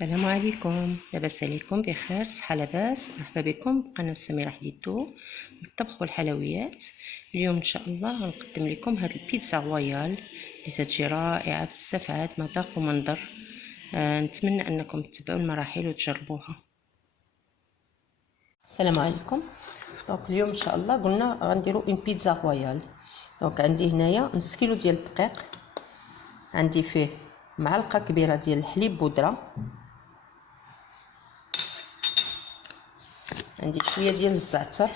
السلام عليكم، لاباس عليكم؟ بخير، صحة لاباس. مرحبا بكم بقناة سميرة حديدو للطبخ والحلويات. اليوم ان شاء الله غنقدم لكم هاد البيتزا رويال اللي تتجي رائعة بزاف في هاد مذاق ومنظر. نتمنى انكم تتبعوا المراحل وتجربوها. السلام عليكم. دونك اليوم ان شاء الله قلنا غنديروا اون بيتزا رويال. دونك عندي هنايا نص كيلو ديال الدقيق، عندي فيه معلقه كبيره ديال الحليب بودره، عندي شويه ديال الزعتر،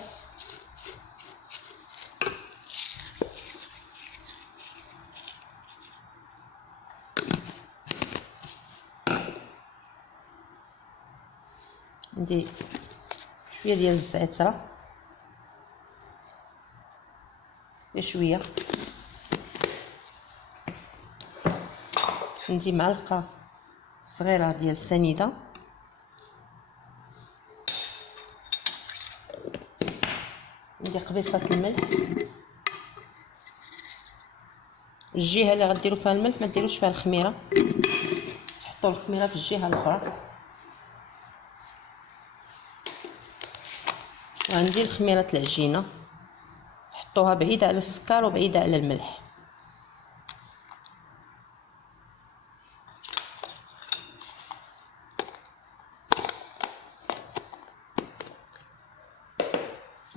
عندي شويه ديال الزعتره بشويه، عندي معلقه صغيره ديال السنيده، عندي قبيصه الملح. الجهه اللي غديروا فيها الملح ما ديروش فيها الخميره، تحطوا الخميره في الجهه الاخرى. وعندي الخميره العجينه، حطوها بعيده على السكر وبعيده على الملح.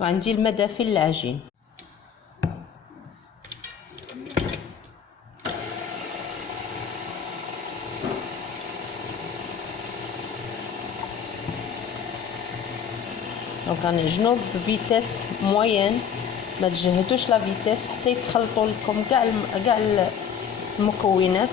وعندي المدافن للعجين. دونك غنعجنو بفيتاس موين، ما تجهدوش لا فيتاس حتى يتخلطوا لكم كاع المكونات.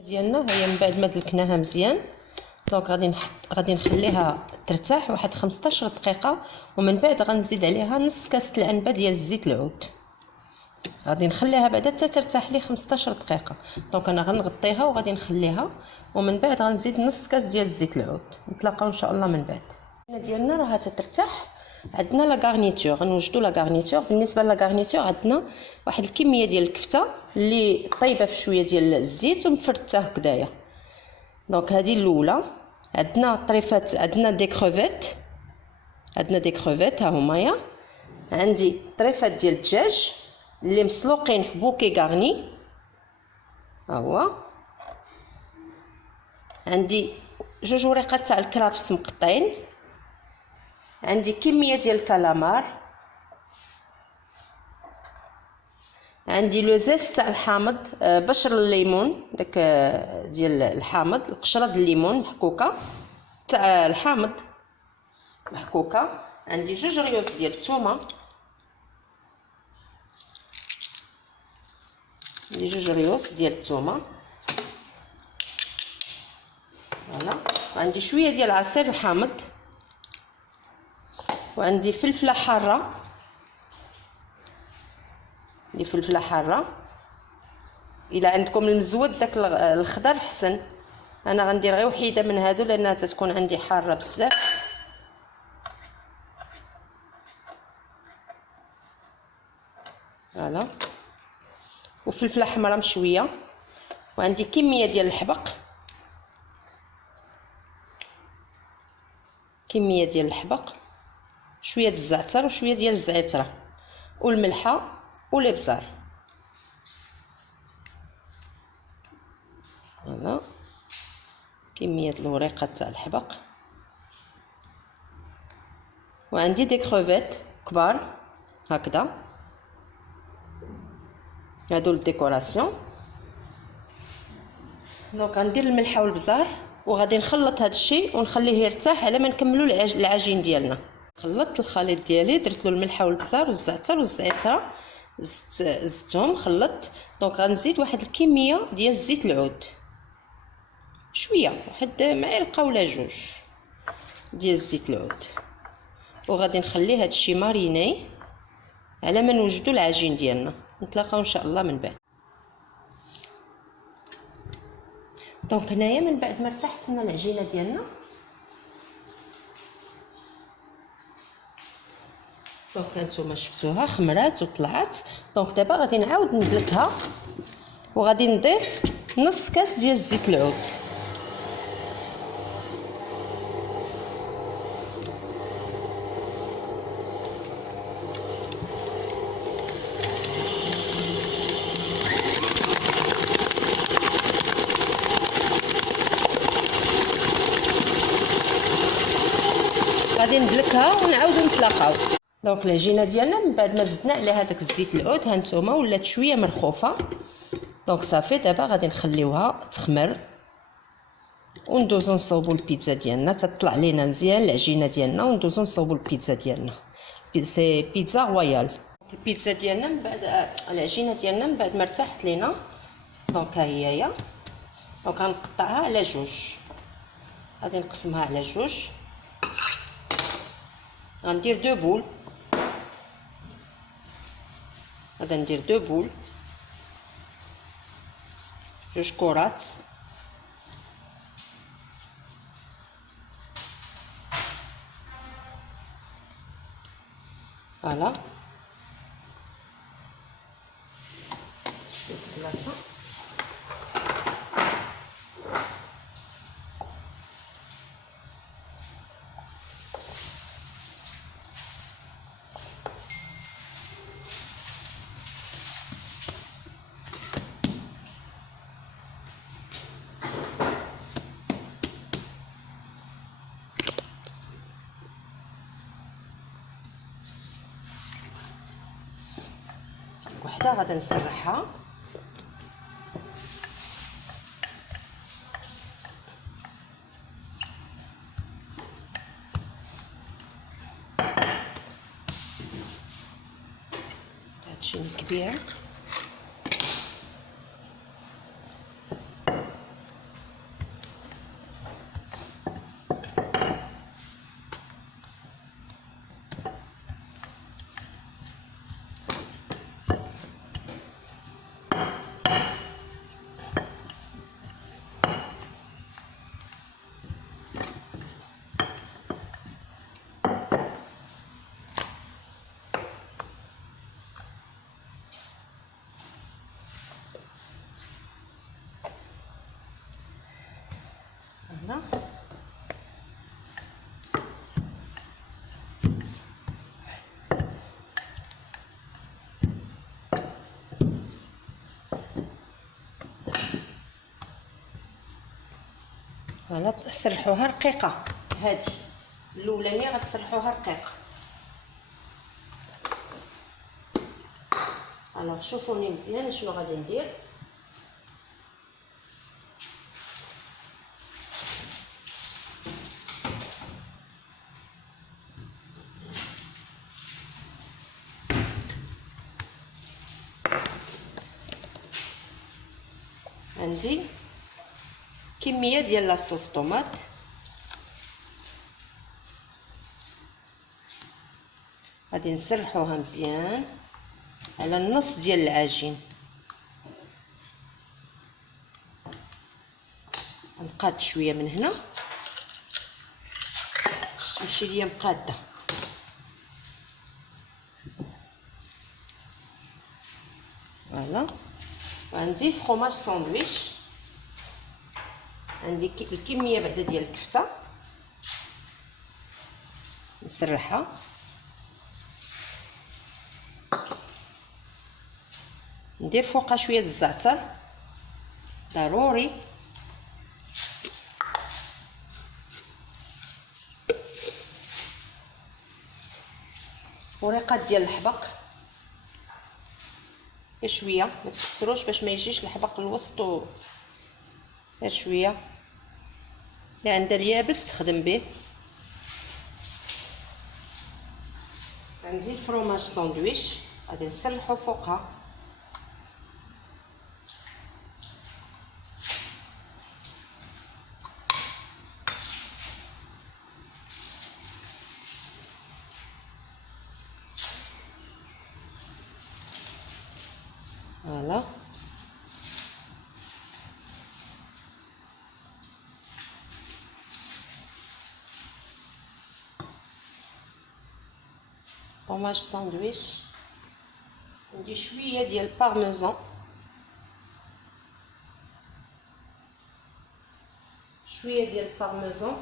ديالنا هي من بعد ما دلكناها مزيان، دونك غادي نخليها ترتاح واحد 15 دقيقه، ومن بعد غنزيد عليها نص كاس العنبه ديال الزيت العود. غادي نخليها بعدا حتى ترتاح لي 15 دقيقه. دونك انا غنغطيها وغادي نخليها، ومن بعد غنزيد نص كاس ديال الزيت العود. نتلاقاو ان شاء الله من بعد. ديالنا راها تترتاح. عندنا لا غارنيتور، غنوجدوا لا غارنيتور. بالنسبه لا غارنيتور عندنا واحد الكميه ديال الكفته اللي طايبه في شويه ديال الزيت ومفرته هكذايا. دونك هذه الاولى. عندنا طريفات، عندنا دي كروفيت، ها همايا. عندي طريفات ديال الدجاج اللي مسلوقين في بوكي غارني، ها هو. عندي جوج وريقات تاع الكرافس مقطعين، عندي كميه ديال الكالامار، عندي لو زيست تاع الحامض، بشر الليمون داك ديال الحامض، القشره ديال الليمون محكوكه تاع الحامض محكوكه. عندي جوج ريوس ديال الثومه، فوالا. وعندي شويه ديال عصير الحامض، وعندي فلفله حاره، الا عندكم المزود داك الخضر حسن. انا غندير غير وحيده من هادو لانها تتكون عندي حاره بزاف. فوالا. وفلفله حمراء مشويه، وعندي كميه ديال الحبق، شويه ديال الزعتر وشويه ديال الزعتره والملحه والابزار. فوالا. كميه الوريقات تاع الحبق، وعندي دي كروفيت كبار هكذا، هادو للديكوراسيون. دونك غندير الملحه والبزار وغادي نخلط هذا الشيء ونخليه يرتاح على ما نكملوا العجين ديالنا. خلطت الخليط ديالي، درت له الملحه والبزار والزعتر والزعتره، زدتهم خلطت. دونك غنزيد واحد الكميه ديال زيت العود، شويه، واحد معلقه ولا جوج ديال زيت العود، وغادي نخلي هادشي ماريني على ما نوجدوا العجين ديالنا. نتلاقاو ان شاء الله من بعد. دونك هنايا من بعد ما ارتاحت لنا العجينه ديالنا، دونك هانتوما شفتوها خمرات وطلعت. دونك دابا غادي نعاود ندلكها، وغادي نضيف نص كاس ديال زيت العود. غادي ندلكها ونعاودو نتلاقاو. دونك العجينه ديالنا من بعد ما زدنا عليها داك الزيت العود هانتوما ولات شويه مرخوفه. دونك صافي دابا غادي نخليوها تخمر وندوزو نصوبو البيتزا ديالنا تطلع لينا مزيان العجينه ديالنا، وندوزو نصوبو البيتزا ديالنا. سي بيتزا رويال. البيتزا ديالنا من بعد العجينه ديالنا من بعد ما ارتاحت لينا، دونك ها هي. دونك غنقطعها على جوج، غادي نقسمها على جوج. غندير دو بول، غادي ندير دو بول، جوج كرات. فوالا شويه البلاصه. وحده غادي نسرحها، هادشي كبير. هنا فوالا تسرحوها رقيقه. هذه الاولانيه غتسرحوها رقيقه. الوغ شوفوني مزيان شنو غادي ندير. عندي كميه ديال لاصوص طوماط، غادي نسرحوها مزيان على النص ديال العجين. نقاد شويه من هنا، تمشي ليا مقاده. فوالا وعندي فروماج ساندويتش، عندي الكميه بعدا ديال الكفته نسرحها. ندير فوقها شويه الزعتر ضروري، وريقات ديال الحبق غير شويه، ما تكثروش باش ما يجيش الحبق الوسط، غير شويه. اللي عندها اليابس تخدم به. عندي الفرomage ساندويتش غادي نسرحو فوقها. فوالا فرomage ساندويتش. ندير شويه ديال البارميزان، شويه ديال البارميزان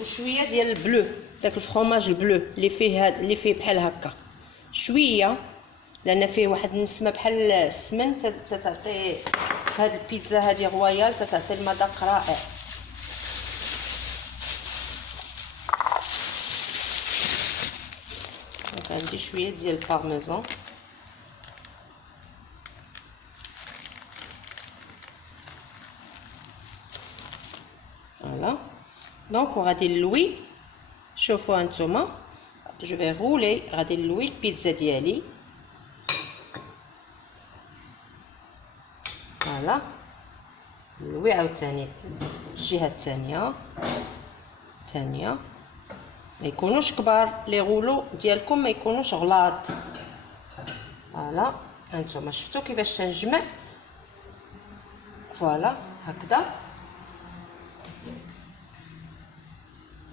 وشويه ديال البلو، داك الفرomage البلو اللي فيه هاد اللي فيه بحال هكا شويه، لان فيه واحد النسمه بحال السمن تعطي هاد البيتزا هادي رويال، تعطي المذاق رائع. دونك عندي شويه ديال البارميزان، فوالا. دونك وغادي نلوي، شوفوا هانتوما جو في رولي، غادي نلوي البيتزا ديالي، فوالا. نلوي عاوتاني الجهه الثانيه، ما يكونوش كبار لي غولو ديالكم، ما يكونوش غلاط، فوالا. هانتوما شفتوا كيفاش تنجمع، فوالا هكذا.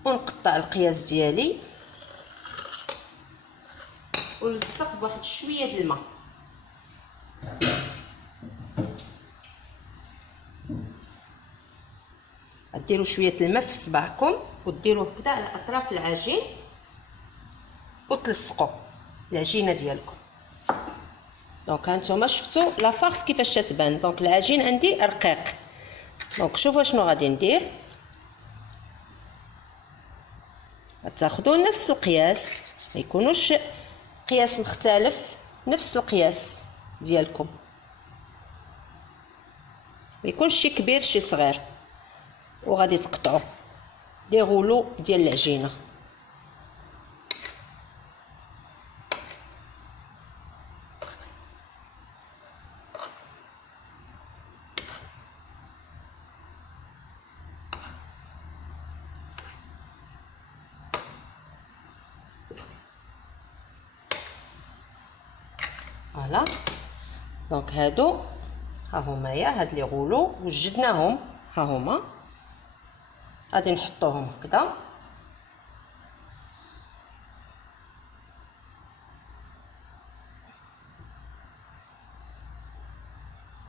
ونقطع القياس ديالي ونلصق بواحد شويه د الماء، ديروا شويه الماء في صباعكم وديروه هكذا على اطراف العجين وتلصقوا العجينه ديالكم. دونك هانتوما شفتوا لا فارس كيفاش تتبان. دونك العجين عندي رقيق. دونك شوفوا شنو غادي ندير، تاخذوا نفس القياس، ما يكونوش قياس مختلف، نفس القياس ديالكم، ما يكونش شي كبير شي صغير، وغادي تقطعوا دي غولو ديال العجينه. فوالا. دونك هادو ها هما، يا هاد لي غولو وجدناهم، ها هما غادي نحطوهم هكذا.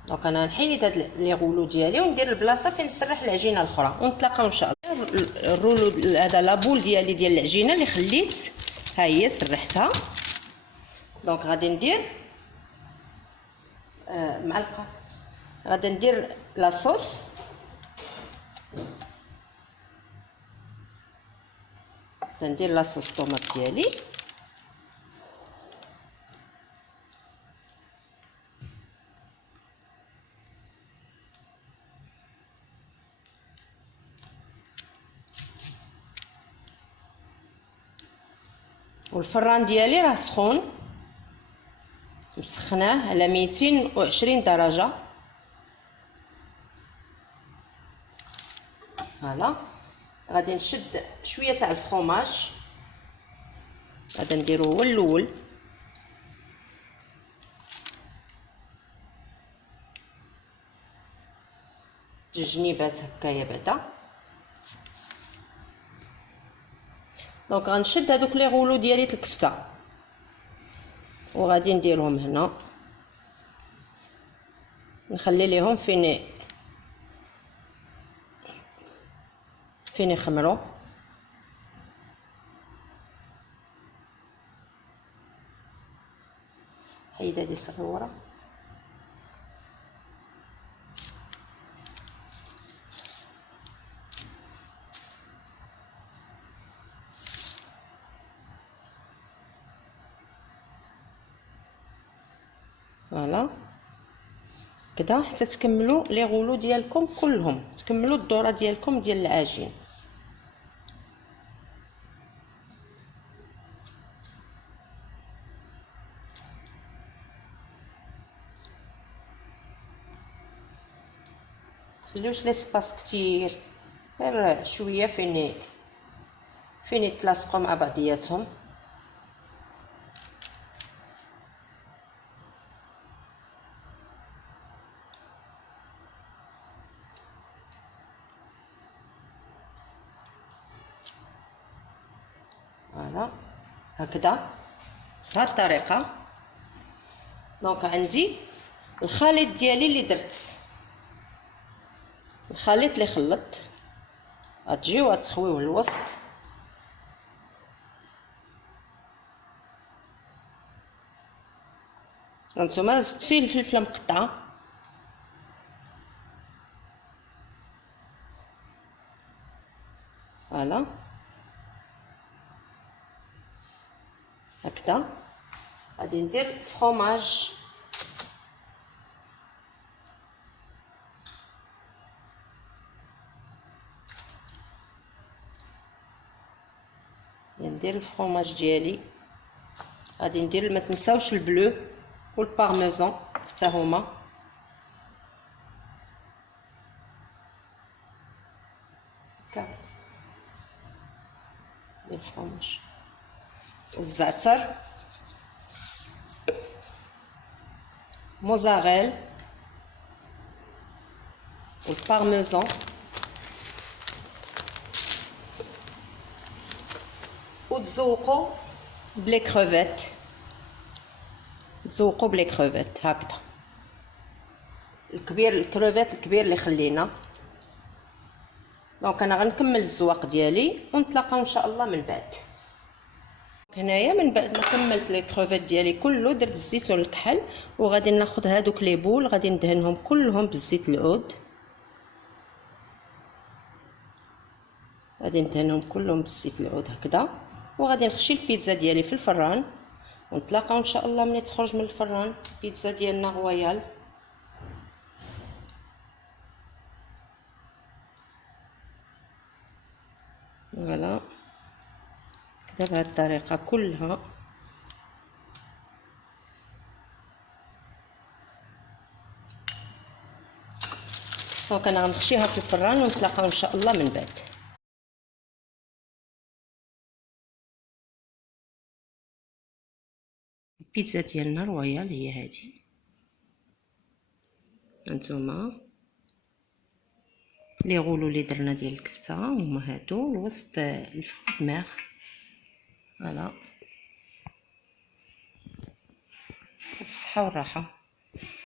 دونك انا نحيد هاد لي غولو ديالي وندير البلاصه فين نسرح العجينه الاخرى، ونتلاقاو ان شاء الله. الرولو هذا لابول ديالي ديال العجينه اللي خليت، ها هي سرحتها. دونك غادي ندير معلقه، غادي ندير لاصوص، ندير لاصوص طوماط ديالي، والفران ديالي راه سخون، مسخناه على 220 درجه. فوالا. غادي نشد شويه تاع الفرomage، غادي نديرو هو الاول، جنيبات هكايا بعدا. دونك غنشد هذوك لي غولو ديالي الكفته وغادي نديرهم هنا، نخلي ليهم فين يخمروا. حيد هذه الصغيره، فوالا كدا حتى تكملوا لي غولو ديالكم كلهم، تكملوا الدوره ديالكم ديال العجين. تخليوش ليسباس كتير، غير شويه فين يتلاصقوا مع بعضياتهم. فوالا هكذا بهاد الطريقه. دونك عندي الخليط ديالي اللي درت، الخليط اللي خلطت، غتجيو غتخويوه للوسط. هانتوما زدت فيه الفلفله مقطعه، فوالا هكذا. غادي ندير الفرomاج، ندير الفرomاج ديالي. غادي ندير، ما تنساوش البلو والبارميزان حتى هما. هكا ندير الفرomاج والزعتر، موزاريل والبارميزان، وتزوقوا بلي كروفيت، تزوقوا بلي كروفيت هكذا. الكبير، الكروفيت الكبير اللي خلينا. دونك انا غنكمل الزواق ديالي ونتلاقاو ان شاء الله من بعد. هنايا من بعد ما كملت لي كروفيت ديالي كله، درت الزيتون الكحل، وغادي ناخذ هادوك لي بول غادي ندهنهم كلهم بالزيت العود. غادي ندهنهم كلهم بالزيت العود هكذا، وغادي نخشي البيتزا ديالي في الفران، ونتلاقاو ان شاء الله ملي تخرج من الفران البيتزا ديالنا غويال. فوالا كدا بهاد الطريقه كلها. دونك انا غنخشيها في الفران ونتلاقاو ان شاء الله من بعد. البيتزا ديالنا رويال هي هادي، هانتوما لي غولو اللي درنا ديال الكفته هما هادو، الوسط الفخ ميغ. فوالا بالصحه والراحه.